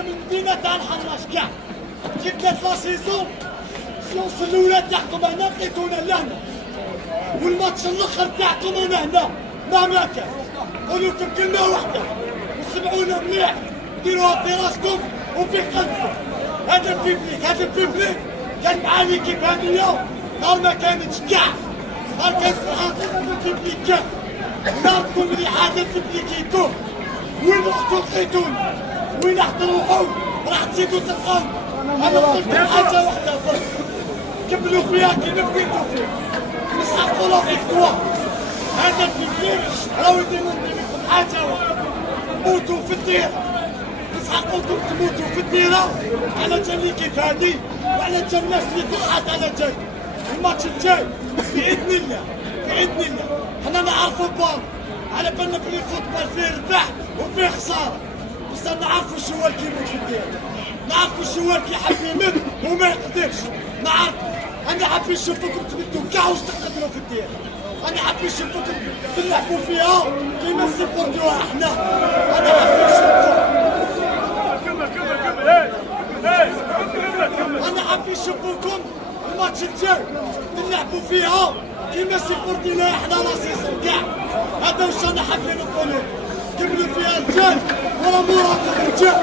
المدينه تاع الحراش كاع كي بدات لا سيزون السيونس الاولى تاعكم هنا لقيتونا لهنا والماتش الاخر تاعكم انا هنا ما كان قولوا لكم كلمه واحده وسمعونا مليح ديروها في راسكم وفي قلبكم. هذا البيبليك كان مع ليكيب هاديه نهار ما كانتش كاع نهار كانت في الحقيقه البيبليك كان نهاركم اللي هذا البيبليك يكون وين رحتوا لقيتونا وين تروحوا راح تزيدوا تلقاو. انا قلت حاجه واحده بس كملوا فيها كيما بديتوا فيها نسحقوا لا فيكتوار. هذا البيبليك راهو يديموندي لكم حاجه واحده موتوا في الديره نسحقوكم تموتوا في الديره على جال ليكيب هادي وعلى جال الناس اللي طلعت على جاي. الماتش الجاي باذن الله حنا نعرفوا بال على بالنا بلي الفوتبال فيه ربح وفيه خساره بس نعرفوا الشوال كيموت في الديره نعرفوا الشوال كي حاب يمد وما يقدرش نعرفوا. انا حاب نشوفكم تمدوا كاع واش تقدروا في الديره انا حاب نشوفكم تلعبوا فيها كيما نسيبورتيوها حنا. انا حاب نشوفكم انا حاب نشوفكم الماتش الجاي نلعبوا فيها كيما سيبورتينا حنا لا سيزون كاع. هذا واش انا حابين نقولوا كملوا فيها الجاي ورا موراكم الرجال.